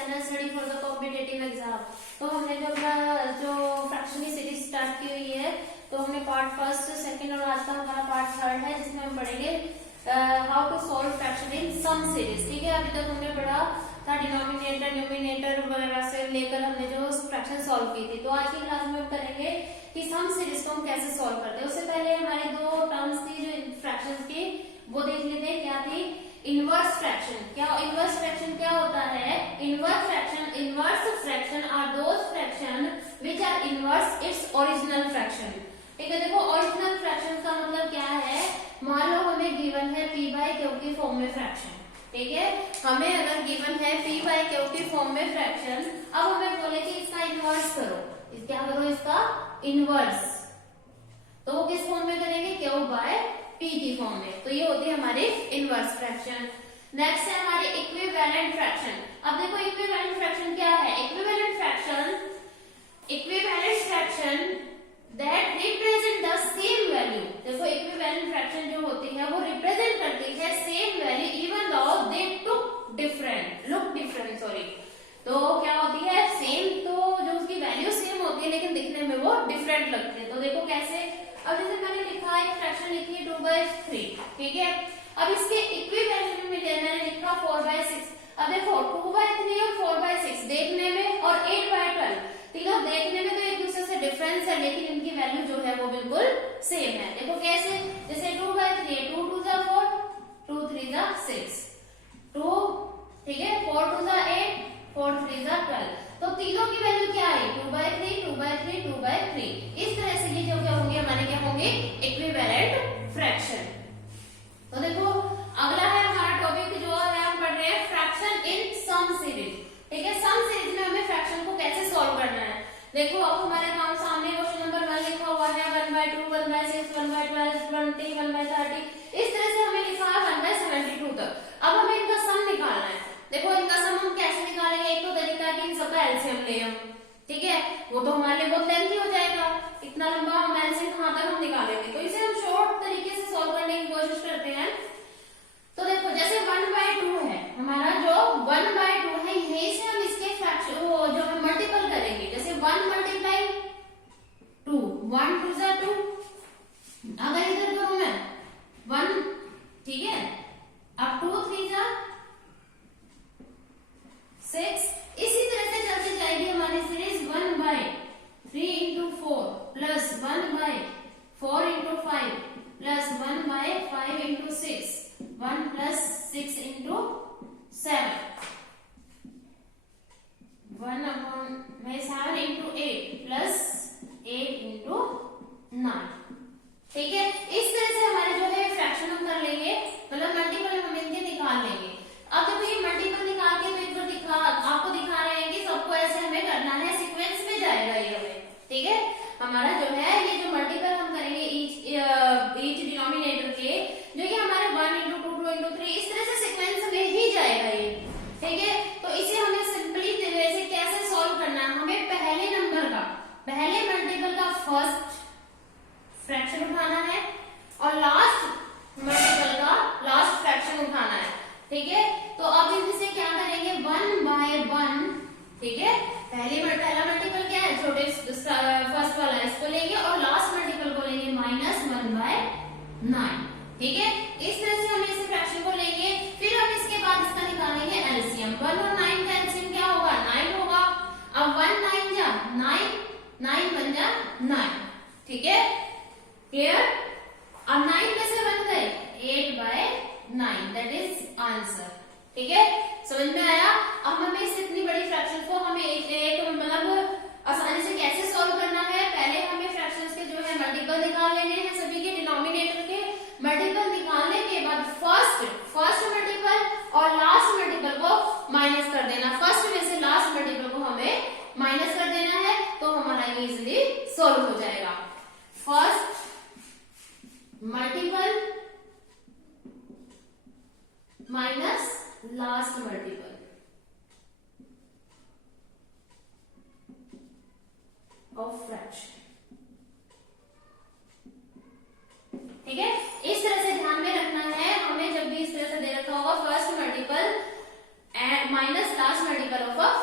Channel study for the competitive exam. तो हमने जो अपना जो फ्रैक्शन की सीरीज स्टार्ट की हुई है, तो हमने पार्ट फर्स्ट, सेकंड और आज का हमारा पार्ट थर्ड है, जिसमें हम पढ़ेंगे how to solve fraction in some series. ठीक है, अभी तक हमने पढ़ा था डिनोमिनेटर, न्यूमिनेटर वगैरह से लेकर हमने जो फ्रैक्शन सॉल्व की थी। तो आज की क्लास में हम करेंगे कि सम सीरीज को हम कैसे सॉल्व करते हैं। उससे पहले हमारी दो टर्म्स थी जो फ्रैक्शन की, वो देख लेते हैं। क्या थी? Inverse fraction. क्या इनवर्स फ्रैक्शन क्या होता है? Inverse fraction are those fraction which are inverse its original fraction. ठीक है, देखो ओरिजिनल फ्रैक्शन का मतलब क्या है? मान लो हमें गिवन है p बाय क्यू की फॉर्म में फ्रैक्शन। ठीक है, हमें अगर गिवन है p बाय क्यू की फॉर्म में फ्रैक्शन, अब हमें बोले कि इसका इनवर्स करो। क्या करो? इसका इनवर्स। तो वो किस फॉर्म में करेंगे? क्यू बाय p की फॉर्म में। तो ये होती है हमारी इनवर्स फ्रैक्शन। नेक्स्ट है हमारी इक्विवेलेंट फ्रैक्शन। अब देखो इक्विवेलेंट फ्रैक्शन क्या है? Equivalent fraction that represent the same value. देखो इक्विवेलेंट फ्रैक्शन जो होती है वो रिप्रेजेंट करती है same value even though they look different. तो क्या होती है? सेम, तो जो उसकी वैल्यू सेम होती है लेकिन दिखने में वो डिफरेंट लगती है। तो देखो कैसे? अब जैसे मैंने लिखा एक फ्रैक्शन लिखी है 2/3। ठीक है, अब इसके इक्विवेलेंट में मैंने लिखा 4/6। अब देखो 2/3 और 4/6 देखने में और 8/12 तीनों देखने में तो एक दूसरे से डिफरेंस है, लेकिन इनकी वैल्यू जो है वो बिल्कुल सेम है। देखो कैसे? जैसे 2/3 है, 2 2 4, 2 3 6, 2, ठीक है, 4 2 8, 4 3 12। तो तीनों की वैल्यू क्या है? 2/3 2/3 2/3। इस तरह से ये जो क्या होंगे हमारे, क्या होंगे? Equivalent fraction. तो देखो अगला है हमारा टॉपिक जो है हम पढ़ रहे हैं फ्रैक्शन इन सम सीरीज। ठीक है, सम सीरीज में हमें फ्रैक्शन को कैसे सॉल्व करना है। देखो अब हमारे सामने क्वेश्चन नंबर 1 लिखा हुआ है 1/2 1/6 1/12 20 1/30। इस तरह से हमें लिखा है 1/72 तक। अब हमें इनका सम निकालना है। देखो इनका सम हम कैसे निकालेंगे? एक तो तरीका है कि इन सबका एलसीएम ले हम। ठीक है, वो तो हमारे लिए बहुत लेंथी हो जाएगा, इतना लंबा हम एलसीएम कहां तक हम निकालेंगे। तो इसे हम शॉर्ट तरीके से सॉल्व करने की कोशिश करते हैं। तो देखो जैसे 1/2 है हमारा, जो 1/2 है यही से हम इसके फ्रैक्शन जो हम मल्टीपल करेंगे। जैसे 1 मल्टीप्लाई 2, 1 2 जा 2। अगर इधर करूं मैं 1, ठीक है, अब 2 3 जा 6। इसी तरह से चलती जाएगी हमारी series 1/3 into 4 plus 1/4 into 5 plus 1/5 into 6, 1 plus 6 into 7, 7 into 8 plus 8 into 9। ठीक है, इस तरह से हमारे जो है फ्रैक्शन हम कर लेंगे, मतलब मल्टीपल हम इनके निकाल लेंगे। अब देखो ये मल्टीपल निकाल के तो इधर आपको दिखा रहे हैं कि सबको ऐसे हमें करना है, सीक्वेंस में जाएगा ये हमें। ठीक है, हमारा जो है ये जो मल्टीपल हम करेंगे ईच डिनोमिनेटर के, जो कि हमारे 1 into 2 2 into 3 इस तरह से सीक्वेंस में ही जाएगा ये। ठीक है, तो इसे हमें सिंपली वैसे कैसे सॉल्व करना है? हमें पहले नंबर का, पहले मल्टीपल का फर्स्ट फ्रैक्शन उठाना है और लास्ट मल्टीपल का लास्ट फ्रैक्शन उठाना है। ठीक है, तो अब इनसे क्या करेंगे? 1/1। ठीक है, पहला मल्टीपल क्या है? छोटे फर्स्ट वाला इसको लेंगे और लास्ट मल्टीपल को लेंगे -1/9। ठीक है, इस तरह से हम इस फ्रैक्शन को लेंगे। फिर हम इसके बाद इसका निकालेंगे एलसीएम। 1 और 9 का एलसीएम क्या होगा? 9 होगा। अब 1 9 जा 9, 9 बन जा 9। ठीक है, क्लियर? अब 9 कैसे बन गए? 8/9, दैट इज आंसर। ठीक है, समझ में आया? अब हमें इस इतनी बड़ी फ्रैक्शन को हमें एक मतलब आसानी से कैसे सॉल्व करना है? पहले हमें फ्रैक्शंस के जो है मल्टीपल निकाल लेने हैं, सभी के डिनोमिनेटर के। मल्टीपल निकालने के बाद फर्स्ट मल्टीपल और लास्ट मल्टीपल को माइनस कर देना। फर्स्ट में से लास्ट मल्टीपल को हमें माइनस कर देना है, तो हमारा ये इजीली सॉल्व हो जाएगा। First multiple minus last multiple of fraction. ठीक है, इस तरह से ध्यान में रखना है हमें, जब भी इस तरह से दे रखा होगा first multiple minus last multiple of a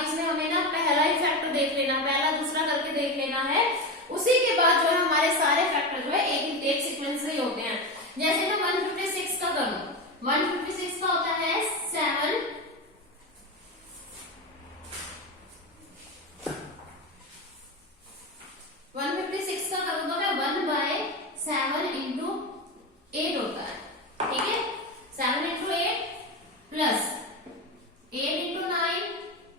अब इसमें हमें ना पहला ही फैक्टर देख लेना, पहला दूसरा करके देख लेना है, उसी के बाद जो है हमारे सारे फैक्टर जो है एक सीक्वेंस से ही होते हैं। जैसे मैं 156 का करूं, 156 का होता है 7, 156 का करूं तो मैं 1/7 इंटू 8 होता है, ठीक है, 7 इंटू 8 प्लस 8 इंटू 9,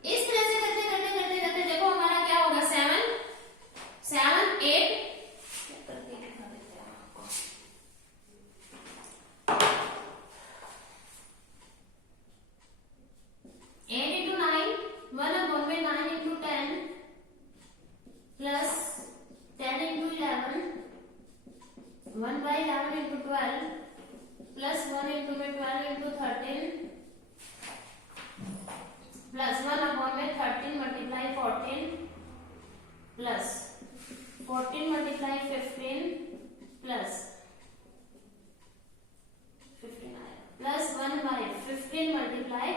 इस तरह से करते करते करते करते देखो हमारा क्या होगा, 7 7 8 करके दिखा देते हैं आपको, 8 into 9 1/9 into 10 plus 10 into 11 1/11 into 12 plus 1 into 12 into 13 plus 1/13 multiply 14 plus 14 multiply 15 plus 15 आएगा प्लस 1/15 मल्टीप्लाई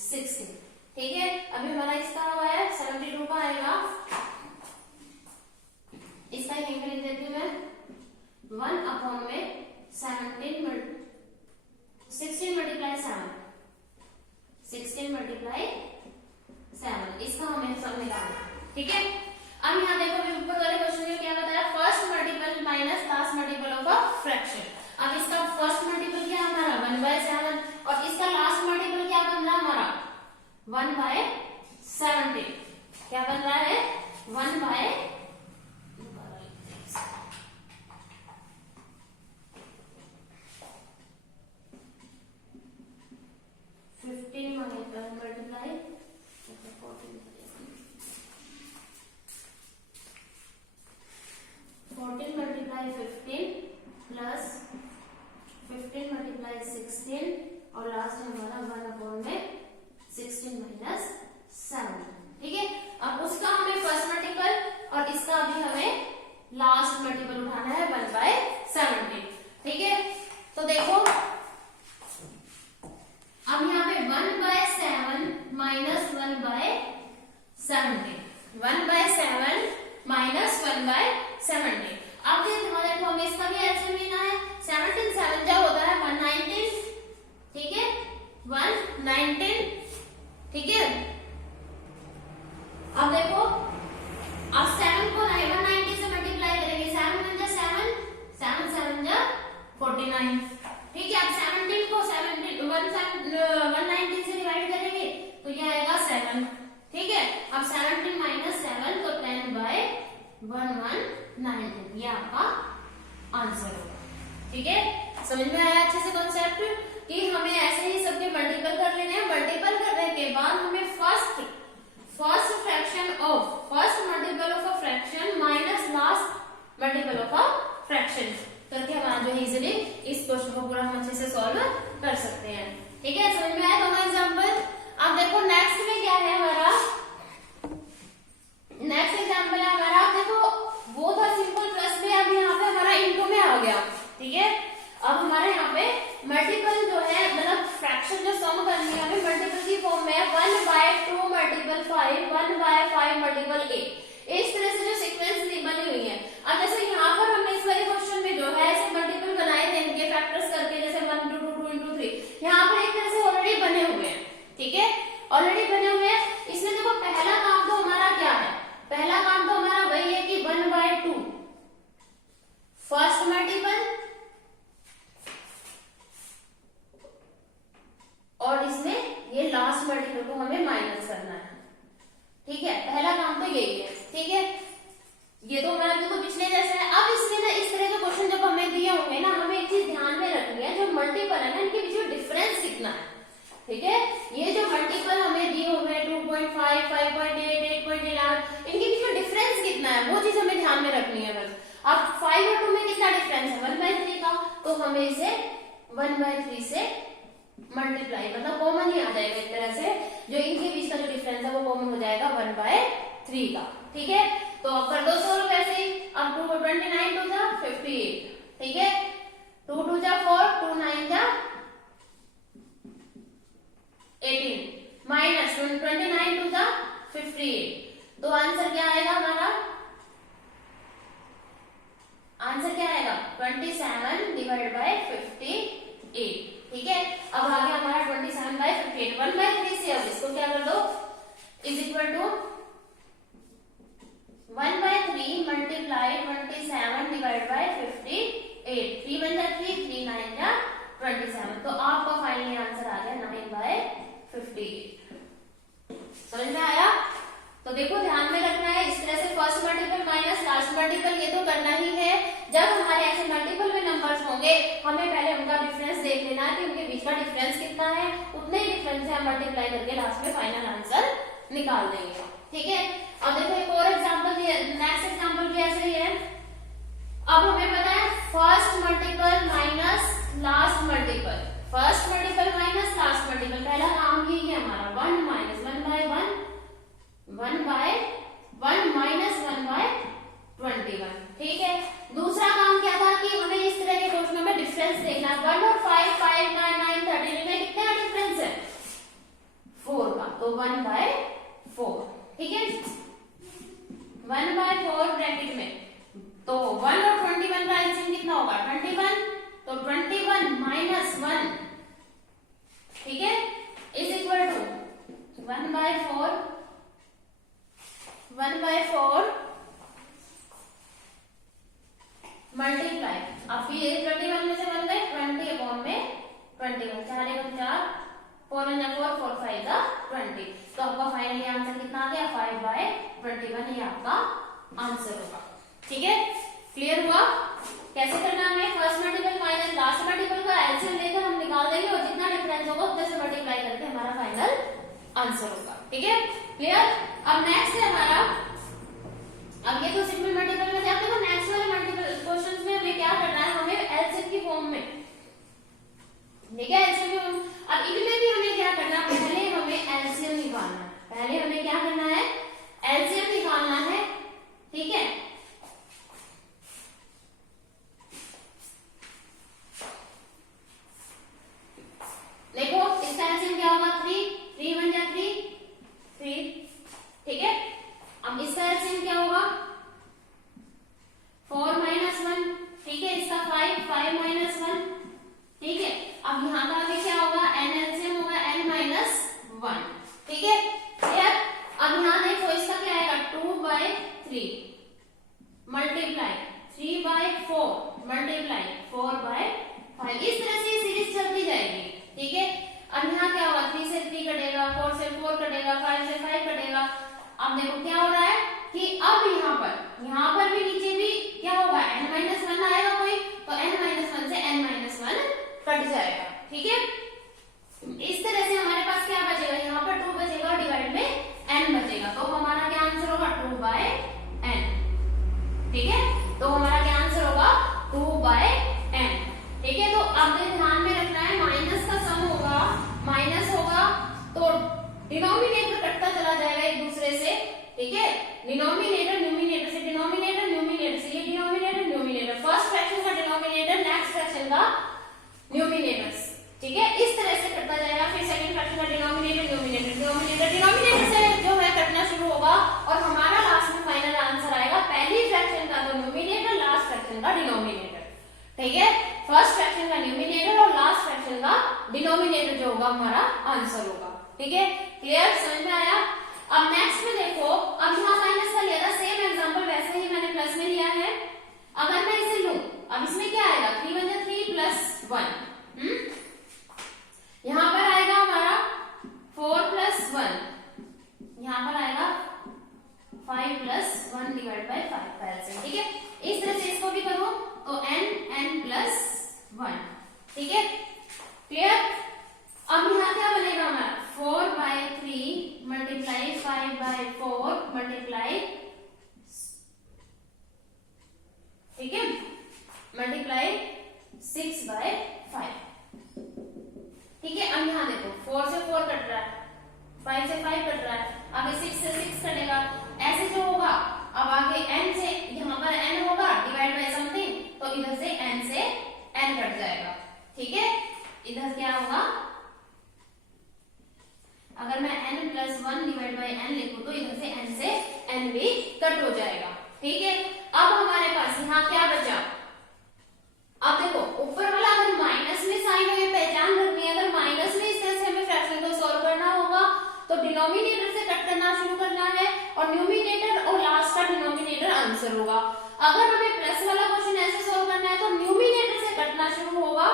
16, ठीक है। अभी हमारा इसका हुआ है 72 का आएगा, इसका यहीं लिख देती हूँ मैं 1/17 16 मल्टीप्लाई 7 16 मल्टीप्लाई 7, इसका हमें सब निकालना, ठीक है। अब यहाँ देखो अभी ऊपर वाले क्वेश्चन में क्या बताया, first multiple minus last multiple of a fraction. अब इसका फर्स्ट मल्टीपल क्या है हमारा 1/7 और इसका लास्ट मल्टीपल क्या बन रहा है हमारा 1/17, क्या बन रहा है 1/15 मल्टीप्लाई 14 मल्टीप्लाई 15 प्लस 15 मल्टीप्लाई 16 और लास्ट हमारा 1/16 माइनस 7, ठीक है। अब उसका हमें फर्स्ट मल्टीपल और इसका अभी हमें लास्ट मल्टीपल उठाना है 1/17, ठीक है। तो देखो अब यहाँ पे 1/7 माइनस 1/17, 1/7 माइनस 1/17। अब देखो हमें इसका भी आंसर लेना है, 17 7 जब होता है 119, ठीक है, 119, ठीक है। अब देखो अब 7 को 190 से मल्टीप्लाई करेंगे, 7 1 जा 7 7 7 जा 49, ठीक है। अब 17 को 190 से डिवाइड करेंगे तो ये आएगा 7, ठीक है। अब 17 माइनस 7 तो 10/1119, ये आपका आंसर होगा, ठीक है। समझ में आया अच्छे से कॉन्सेप्ट कि हमें ऐसे ही सबके मल्टीपल कर लेने हैं, मल्टीपल करने के बाद हमें first fraction of first multiple of a fraction minus last multiple of a fraction करके हमारा जो है इजीली इस क्वेश्चन को पूरा हम अच्छे से सॉल्व कर सकते हैं, ठीक है। समझ में आया दोनों एग्जांपल। अब देखो नेक्स्ट में क्या है हमारा, नेक्स्ट एग्जांपल है हमारा, देखो वो था सिंपल प्लस में, अब यहाँ पे हमारा इनटू में आ गया, ठीक है। अब हमारे यहाँ पे मल्टीपल जो है मतलब फ्रैक्शन जो सम करनी है हमें मल्टीपल की फॉर्म में 1/2 मल्टीपल 5 1/5 मल्टीपल 8, इस तरह से जो सीक्वेंस बनी हुई है। अब जैसे यहाँ पर हमने इस वाले क्वेश्चन में जो है ऐसे मल्टीपल बनाए थे इनके फैक्टर्स करके, जैसे 1 2 2 2 इंटू 3, यहाँ पर एक तरह से ऑलरेडी बने हुए हैं, ठीक है, ऑलरेडी बने हुए हैं। इसमें देखो पहला काम तो हमारा क्या है, पहला काम तो हमारा वही है कि 1/2 फर्स्ट मल्टीपल और इसमें ये लास्ट मल्टीपल को हमें माइनस करना है, ठीक है। पहला काम तो यही है, ठीक है। ये तो हमारा देखो पिछले जैसा है। अब इसमें ना इस तरह के क्वेश्चन जब हमें दिए होंगे ना, हमें एक चीज ध्यान में रखनी है, जो मल्टीपल है ना इनके बीच में डिफरेंस कितना है, ठीक है। ये जो मल्टीपल हमें दिए हुए हैं 2.5 5.8 8.11, इनके बीच में डिफरेंस कितना है वो चीज हमें ध्यान में रखनी है बस। अब 5 और 2 में कितना डिफरेंस है 1/3 का, तो हमें इसे 1/3 से मल्टीप्लाई मतलब कॉमन ही आ जाएगा एक तरह से, जो इनके बीच का जो डिफरेंस है वो कॉमन हो जाएगा 1/3 का, ठीक है। तो अब कर दो सोल्व ऐसे ही। अब 2 29 2 जा 58, ठीक है, 2 2 जा 4 2 9 जा 18 माइनस 29 टू द 58। तो आंसर क्या आएगा हमारा? आंसर क्या आएगा? 27 डिवाइड बाय 58। ठीक है, अब आ गया हमारा 27 बाय 58। 1/3 से अब इसको क्या कर दो, is equal to 1/3 multiply 27 divide by 58। 3 1 जा 3, 3 9 जा 27। तो आपका फाइनली आंसर आ गया 9/58। समझ में आया? तो देखो ध्यान में रखना है, इस तरह से first multiple minus last multiple ये तो करना ही है। जब हमारे ऐसे मल्टीपल में नंबर्स होंगे, हमें पहले उनका डिफरेंस देख लेना है कि उनके बीच का डिफरेंस कितना है, उतने ही डिफरेंस से हम मल्टीप्लाई करके लास्ट में फाइनल आंसर निकाल देंगे। ठीक है, अब देखो एक और एग्जांपल, नेक्स्ट एग्जांपल भी ऐसे ही है। अब हमें पता है first multiple minus last multiple, first multiple minus last multiple, पहला काम यही है हमारा 1 माइनस 1/1, 1/1 माइनस 1/21। ठीक है, दूसरा काम क्या था कि हमें इस तरह के क्वेश्चनों में डिफरेंस देखना है। 1 और 5, 5 9 9 13 में कितना डिफरेंस है? 4 का, तो 1/4। ठीक है, 1/4 ब्रैकेट में, तो 1 और 21 का एलसीएम कितना होगा? 21। तो 21 माइनस 1, ठीक है, इज इक्वल टू 1/4 मल्टीप्लाई, अब ये 21 में से 1 गए 20 अपॉन में 21, 4 1 4, 4 1 4, 4 5 20। तो आपका फाइनली आंसर कितना आ गया? 5/21, ये आपका आंसर होगा। ठीक है, क्लियर हुआ? कैसे करना है? First multiple minus last multiple का एलसीएम लेकर हम निकाल देंगे और जितना डिफरेंस होगा उतने से मल्टीप्लाई करके हमारा फाइनल आंसर होगा। ठीक है, क्लियर? अब नेक्स्ट है हमारा, अब ये तो सिंपल मल्टीपल में जाते हैं, नेक्स्ट वाले मल्टीपल क्वेश्चंस में हमें क्या करना है? हमें एलसीएम की फॉर्म में, ठीक है, एलसीएम की फॉर्म। अब इनमें भी हमें क्या करना है? पहले हमें एलसीएम निकालना है, पहले हमें क्या करना है? एलसीएम निकालना है। ठीक है, देखो इसका एलसीएम क्या होगा? 3, 3 1 जा 3, 3। ठीक है, अब इसका एलसीएम क्या होगा? 4 माइनस 1। ठीक है, इसका 5, 5 माइनस 1। ठीक है, अब यहाँ का आगे क्या होगा? n एलसीएम होगा n माइनस 1। ठीक है, क्लियर? अब यहाँ देखो इसका क्या आएगा? 2/3 मल्टीप्लाई 3/4 मल्टीप्लाई 4/5। इस तरह से सीरीज चलती जाएगी। ठीक है, अब यहाँ क्या होगा? 3 से 3 कटेगा, 4 से 4 कटेगा, 5 से 5 कटेगा। अब देखो क्या हो रहा है कि अब यहाँ पर भी नीचे भी क्या होगा? n-1 आएगा कोई, तो n-1 से n-1 कट जाएगा। ठीक है, इस तरह से हमारे पास क्या बचेगा? यहाँ पर 2 बचेगा, डिवाइड में n बचेगा, तो हमारा क्या आंसर होगा? 2/n। ठीक है, तो हमारा क्या आंसर होगा? 2/n। ठीक है, तो अब ध्यान में रखना है, माइनस का सम होगा, माइनस होगा तो डिनोमिनेटर कटता चला जाएगा एक दूसरे से। ठीक है, डिनोमिनेटर न्यूमिनेटर से, डिनोमिनेटर न्यूमिनेटर से, ये डिनोमिनेटर न्यूमिनेटर, फर्स्ट फ्रैक्शन का डिनोमिनेटर नेक्स्ट फ्रैक्शन का न्यूमिनेटर। ठीक है, इस तरह से कटता जाएगा। फिर सेकंड फ्रैक्शन का डिनोमिनेटर न्यूमिनेटर, डिनोमिनेटर डिनोमिनेटर से जो है कटना शुरू होगा और हमारा लास्ट में फाइनल आंसर आएगा पहली फ्रैक्शन का तो न्यूमिनेटर, लास्ट फ्रैक्शन का डिनोमिनेटर। ठीक है, फर्स्ट फ्रैक्शन का न्यूमिनेटर और लास्ट फ्रैक्शन का डिनोमिनेटर जो होगा हमारा आंसर होगा। ठीक है, क्लियर? समझ में आया? अब नेक्स्ट में देखो, अब यहाँ माइनस का लिया था, सेम एग्जांपल वैसे ही मैंने प्लस में लिया है। अगर मैं इसे लूं, अब इसमें क्या आएगा? 3 1 जा 3 प्लस 1। यहाँ पर आएगा हमारा 4 प्लस 1, यहाँ पर आएगा 5 प्लस 1 डिवाइड बाय 5। ठीक है, इस तरह से इसको भी करो तो n प्लस 1। ठीक है, क्लियर? अब यहाँ क्या बनेगा हमारा? 4/3 मल्टीप्लाई 5/4 मल्टीप्लाई, ठीक है, मल्टीप्लाई 6/5। ठीक है, अब यहाँ देखो 4 से 4 कट रहा है, 5 से 5 कट रहा है, आगे 6 से 6 कटेगा, ऐसे जो होगा। अब आगे n से, यहाँ पर n होगा डिवाइड बाय समथिंग, तो इधर से n से n कट जाएगा। ठीक है, इधर क्या होगा? अगर मैं n भी कट हो जाएगा। ठीक है, अब हमारे पास यहाँ क्या बचा, अब देखो ऊपर वाला अगर माइनस में साइन हो, ये पहचान रखनी है, अगर माइनस में इस तरह से हमें फ्रैक्शन को सॉल्व करना होगा तो डिनोमिनेटर से कट करना शुरू करना है और न्यूमिनेटर और लास्ट का डिनोमिनेटर आंसर होगा। अगर हमें प्लस वाला क्वेश्चन ऐसे सॉल्व करना है तो न्यूमिनेटर से कटना शुरू होगा।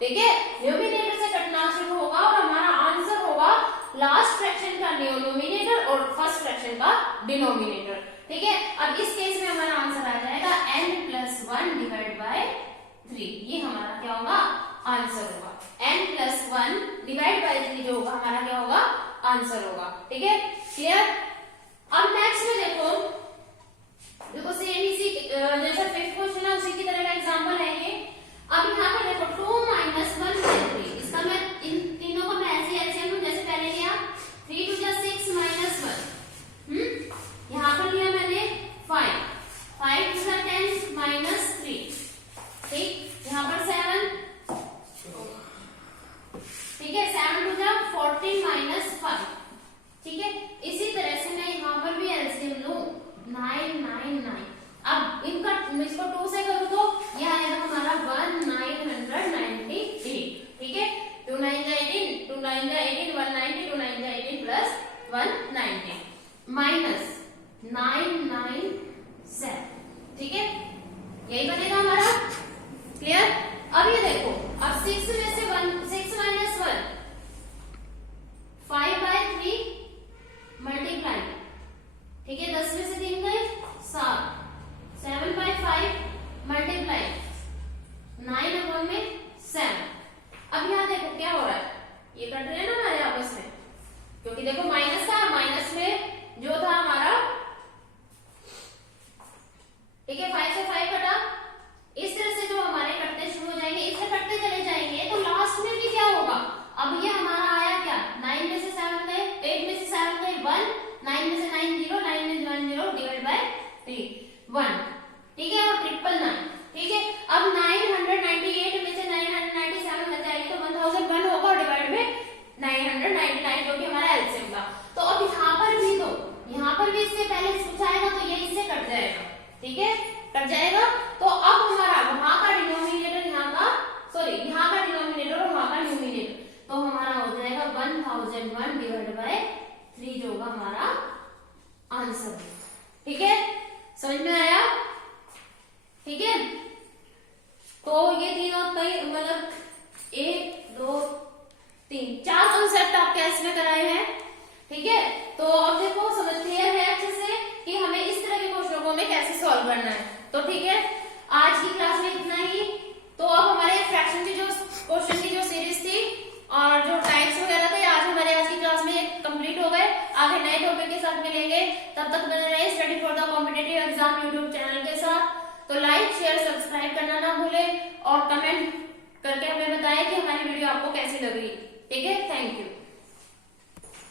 ठीक है, न्यूमिनेटर से कटना शुरू होगा और हमारा आंसर होगा लास्ट फ्रैक्शन का न्यूमिनेटर और फर्स्ट फ्रैक्शन का डिनोमिनेटर। ठीक है, अब इस केस में हमारा आंसर आ जाएगा n+1 डिवाइड बाय 3। ये हमारा क्या होगा, आंसर होगा। n+1 डिवाइड बाय 3 जो होगा हमारा क्या होगा, आंसर होगा। ठीक है, क्लियर। अब नेक्स्ट में देखो सेम इसी जैसा फिफ्थ क्वेश्चन है उसी की तरह का एग्जांपल है ये। अब यहाँ पर देखो 2 - 1 बाय 3, इसका मैं इन तीनों को मैं ऐसे एलसीएम लूं जैसे पहले लिया 3 × 2 = 6 - 1। यहाँ पर लिया मैंने 5 × 10 - 3। ठीक, यहाँ पर 7, ठीक है, 7 × 2 = 14 - 5। ठीक है, इसी तरह से मैं यहाँ पर भी एलसीएम लूं 9 - 9 9। अब इनका इसको 2 से करूँ तो यह आएगा हमारा 1998। ठीक है, 2 × 9 = 18, 2 × 9 = 18, 190, 2 × 9 = 18 प्लस 190 माइनस 997। ठीक है, यही बनेगा हमारा। क्लियर। अब ये देखो, अब 6 में से 6 - 1 5/3 मल्टीप्लाई। ठीक है, 10 में से 3 गए 7, 7/5 मल्टीप्लाई 9/7। अब यहाँ देखो क्या हो रहा है, ये कट रहे हैं ना हमारे आपस में, क्योंकि देखो माइनस था, माइनस में जो था हमारा, ठीक है, 5 से 5 कटा। इस तरह से जो हमारे कटते शुरू हो जाएंगे, इससे कटते चले जाएंगे तो लास्ट में भी क्या होगा, अब ये हमारा आया क्या, 9 में से 7 गए, 8 में से 7 गए 1, 9 में से 9 0, 9 में से 1 0 डिवाइड बाय 3 1। ठीक है, और 999। ठीक है, अब 998 में से 997 बच जाएगी तो 1001 होगा डिवाइड में 999 जो कि हमारा एलसीएम था। तो अब यहाँ पर भी इससे पहले पूछा आएगा तो ये इससे कट जाएगा। ठीक है, कट जाएगा। तो अब हमारा वहां का डिनोमिनेटर यहाँ का डिनोमिनेटर और वहां का न्यूमिनेटर, तो हमारा हो जाएगा 1001 डिवाइड बाय 3 जो होगा हमारा आंसर। ठीक है, समझ में आया। ठीक है, तो ये तीनों मतलब 1 2 3 4 कॉन्सेप्ट आपके इसमें कराए हैं। ठीक है, तो अब देखो समझ क्लियर है अच्छे से कि हमें इस तरह के क्वेश्चनों को हमें कैसे सॉल्व करना है। तो ठीक है, आज की क्लास में इतना ही। तो अब हमारे फ्रैक्शन की जो क्वेश्चन की जो सीरीज थी और जो टाइप्स वगैरह थे आज की क्लास में ये कंप्लीट हो गए। आगे नए टॉपिक के साथ मिलेंगे, तब तक बने रहे study for the competitive exam YouTube channel के साथ। तो लाइक शेयर सब्सक्राइब करना ना भूलें और कमेंट करके हमें बताएं कि हमारी वीडियो आपको कैसी लगी। ठीक है, थैंक यू।